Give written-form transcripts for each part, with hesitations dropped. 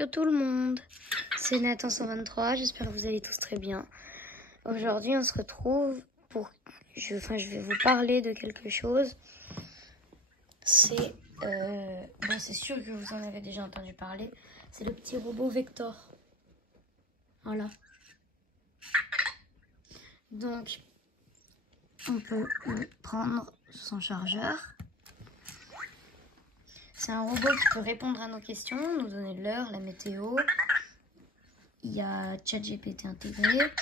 Yo tout le monde, c'est Nathan123, j'espère que vous allez tous très bien. Aujourd'hui on se retrouve pour... je vais vous parler de quelque chose. C'est sûr que vous en avez déjà entendu parler. C'est le petit robot Vector. Voilà. Donc, on peut le prendre son chargeur. C'est un robot qui peut répondre à nos questions, nous donner l'heure, la météo. Il y a ChatGPT intégré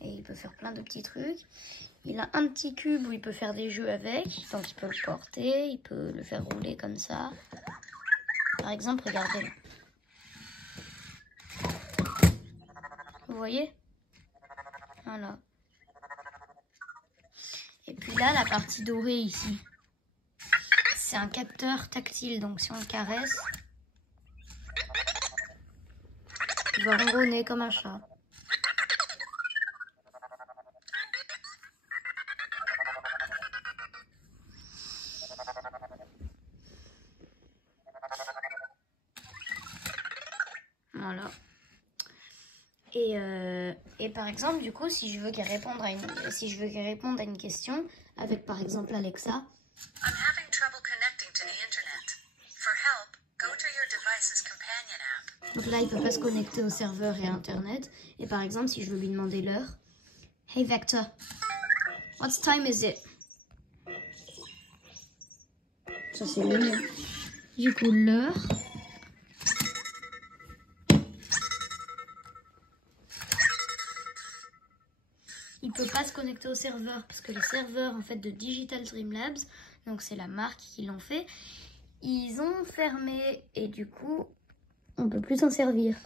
et il peut faire plein de petits trucs. Il a un petit cube où il peut faire des jeux avec, donc il peut le porter, il peut le faire rouler comme ça. Par exemple, regardez là. Vous voyez? Voilà. Et puis là, la partie dorée ici, c'est un capteur tactile, donc si on le caresse, il va ronronner comme un chat. Voilà. Et par exemple, du coup, si je veux qu'elle réponde à une question avec par exemple Alexa. Donc là, il peut pas se connecter au serveur et à Internet. Et par exemple, si je veux lui demander l'heure. Hey Vector, what time is it? Ça c'est le mieux. Du coup, l'heure. Il peut pas se connecter au serveur parce que les serveurs en fait de Digital Dream Labs, donc c'est la marque qui l'ont fait, ils ont fermé et du coup on peut plus s'en servir.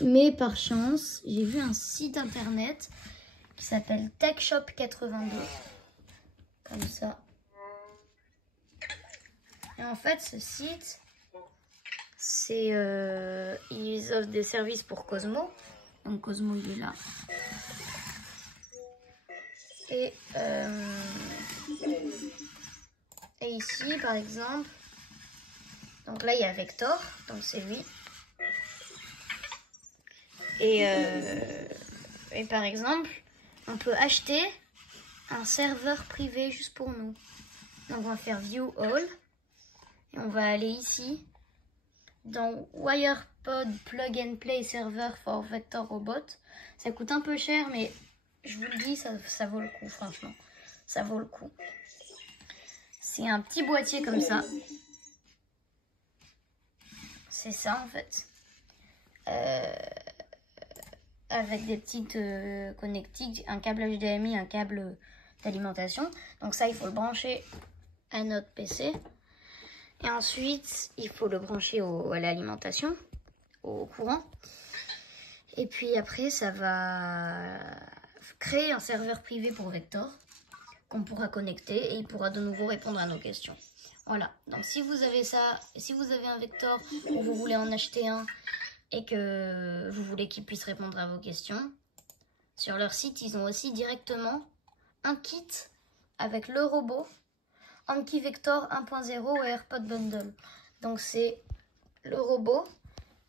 Mais par chance, j'ai vu un site internet qui s'appelle TechShop82, comme ça. Et en fait ce site, c'est ils offrent des services pour Cosmo, donc Cosmo il est là. Et ici, par exemple, donc là, il y a Vector, donc c'est lui. Et par exemple, on peut acheter un serveur privé juste pour nous. Donc on va faire View All. Et on va aller ici, dans WirePod Plug and Play Server for Vector Robot. Ça coûte un peu cher, mais je vous le dis, ça vaut le coup, franchement. Ça vaut le coup. C'est un petit boîtier comme ça. C'est ça, en fait. Avec des petites connectiques, un câble HDMI, un câble d'alimentation. Donc ça, il faut le brancher à notre PC. Et ensuite, il faut le brancher à l'alimentation, au courant. Et puis après, ça va créer un serveur privé pour Vector qu'on pourra connecter et il pourra de nouveau répondre à nos questions. Voilà, donc si vous avez ça, si vous avez un Vector ou vous voulez en acheter un et que vous voulez qu'il puisse répondre à vos questions, sur leur site, ils ont aussi directement un kit avec le robot Anki Vector 1.0 et AirPod Bundle. Donc c'est le robot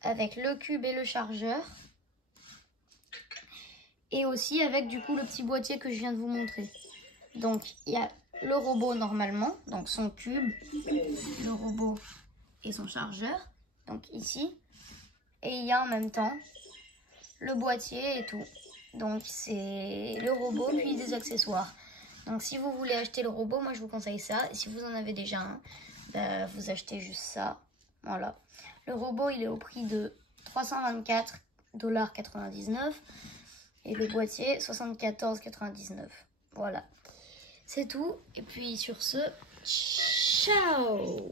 avec le cube et le chargeur. Et aussi avec du coup le petit boîtier que je viens de vous montrer. Donc il y a le robot normalement, donc son cube, le robot et son chargeur. Donc ici. Et il y a en même temps le boîtier et tout. Donc c'est le robot puis des accessoires. Donc si vous voulez acheter le robot, moi je vous conseille ça. Et si vous en avez déjà un, bah, vous achetez juste ça. Voilà. Le robot il est au prix de 324,99 $. Et le boîtier 74,99 $. Voilà. C'est tout. Et puis sur ce, ciao!